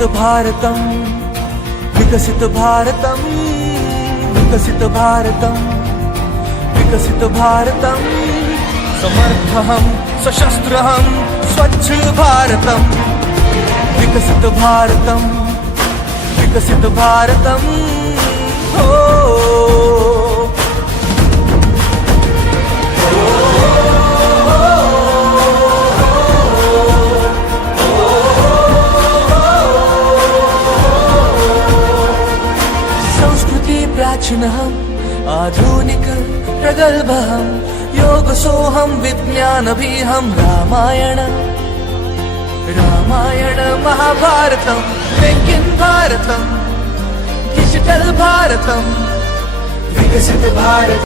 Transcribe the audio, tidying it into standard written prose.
विकसित भारतम् विकसित भारतम् विकसित भारतम् विकसित भारतम् समर्थहं सशस्त्रहं स्वच्छ भारतम् विकसित भारतम् विकसित भारतम् संस्कृति प्राचीनहम् आधुनिक प्रगल्भहं योगसोऽहं विज्ञानभिहं रामायण महाभारतं मेकिन् भारतं डिजिटल भारतं विकसित भारत।